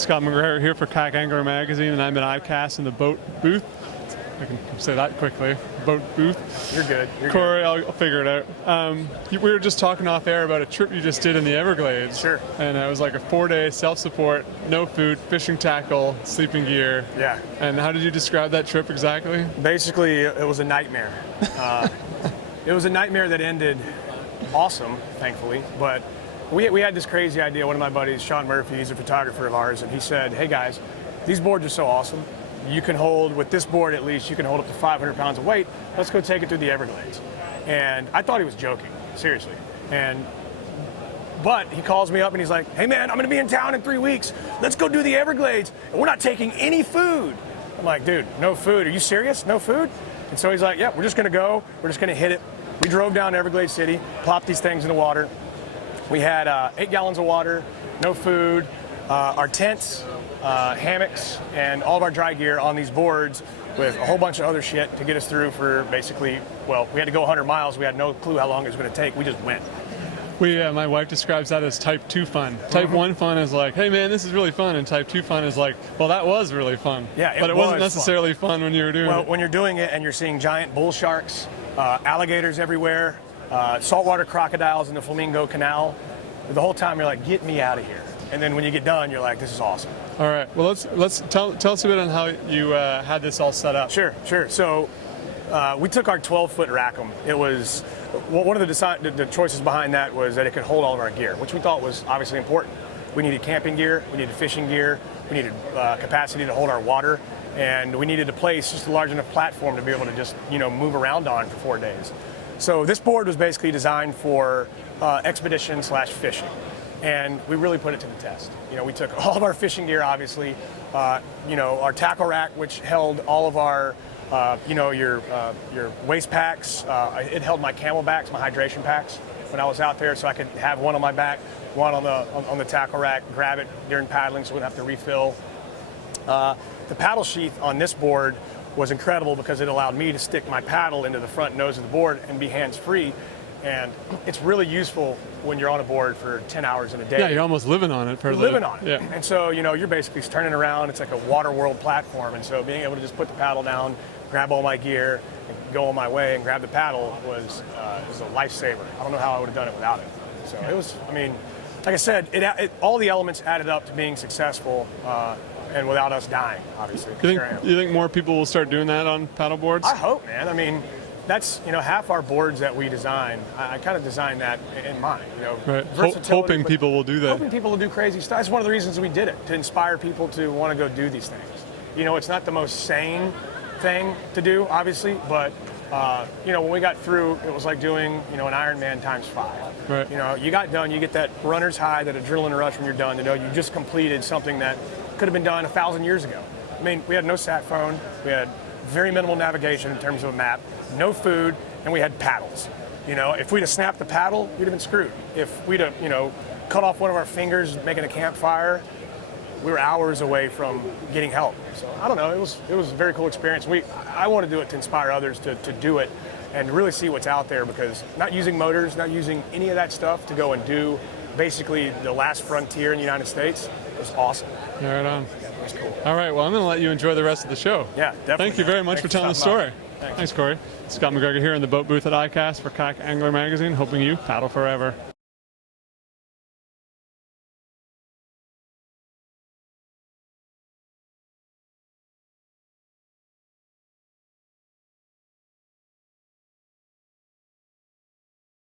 Scott McGregor here for Kayak Angler Magazine, and I'm at ICAST in the boat booth. I can say that quickly. Boat booth. You're good. Corey, I'll figure it out. We were just talking off air about a trip you just did in the Everglades. Sure. And it was like a 4-day self-support, no food, fishing tackle, sleeping gear. Yeah. And how did you describe that trip exactly? Basically, it was a nightmare. It was a nightmare that ended awesome, thankfully, but we had this crazy idea. One of my buddies, Sean Murphy, he's a photographer of ours, and he said, hey guys, these boards are so awesome. You can hold, with this board at least, you can hold up to 500 pounds of weight. Let's go take it through the Everglades. And I thought he was joking, seriously. But he calls me up and he's like, hey man, I'm gonna be in town in 3 weeks. Let's go do the Everglades. And we're not taking any food. I'm like, dude, no food, are you serious? No food? And so he's like, yeah, we're just gonna go, we're just gonna hit it. We drove down to Everglades City, plopped these things in the water. We had 8 gallons of water, no food, our tents, hammocks, and all of our dry gear on these boards with a whole bunch of other shit to get us through for basically, well, we had to go 100 miles. We had no clue how long it was going to take. We just went. My wife describes that as type 2 fun. Type 1 fun is like, hey man, this is really fun. And type 2 fun is like, well, that was really fun. Yeah, but it wasn't necessarily fun when you were doing it. Well, when you're doing it and you're seeing giant bull sharks, alligators everywhere, saltwater crocodiles in the Flamingo Canal, the whole time you're like, get me out of here. And then when you get done, you're like, this is awesome. All right. Well, let's tell us a bit on how you had this all set up. Sure. So we took our 12-foot Rackham. It was one of the choices behind that was that it could hold all of our gear, which we thought was obviously important. We needed camping gear, we needed fishing gear, we needed capacity to hold our water, and we needed a place, just a large enough platform to be able to just move around on for 4 days. So this board was basically designed for expedition/fishing. And we really put it to the test. We took all of our fishing gear, obviously, our tackle rack, which held all of our, your waist packs. It held my camelbacks, my hydration packs when I was out there, so I could have one on my back, one on the tackle rack, grab it during paddling so we wouldn't have to refill. The paddle sheath on this board was incredible because it allowed me to stick my paddle into the front nose of the board and be hands-free. And it's really useful when you're on a board for 10 hours in a day. Yeah, you're almost living on it. Living on it. Yeah. And so, you're basically turning around. It's like a water world platform. And so being able to just put the paddle down, grab all my gear, and go on my way and grab the paddle was a lifesaver. I don't know how I would have done it without it. So it was, like I said, all the elements added up to being successful and without us dying, obviously. You think more people will start doing that on paddle boards? I hope, man. That's half our boards that we design. I kind of designed that in mind. Right. Hoping people will do that. Hoping people will do crazy stuff. That's one of the reasons we did it, to inspire people to want to go do these things. It's not the most sane thing to do, obviously, but when we got through, it was like doing an Ironman times 5. Right. You got done. You get that runner's high, that adrenaline rush when you're done. You just completed something that could have been done 1,000 years ago. We had no sat phone. We had very minimal navigation in terms of a map, no food, and we had paddles. If we'd have snapped the paddle, we'd have been screwed. If we'd have, cut off one of our fingers making a campfire, we were hours away from getting help. So I don't know, it was a very cool experience. I want to do it to inspire others to do it and really see what's out there, because not using motors, not using any of that stuff to go and do basically the last frontier in the United States was awesome. Right on. It was cool. All right, well, I'm going to let you enjoy the rest of the show. Yeah, definitely. Thank you very much for telling the story. Thanks, Corey. Scott McGregor here in the boat booth at ICAST for Kayak Angler Magazine, hoping you paddle forever.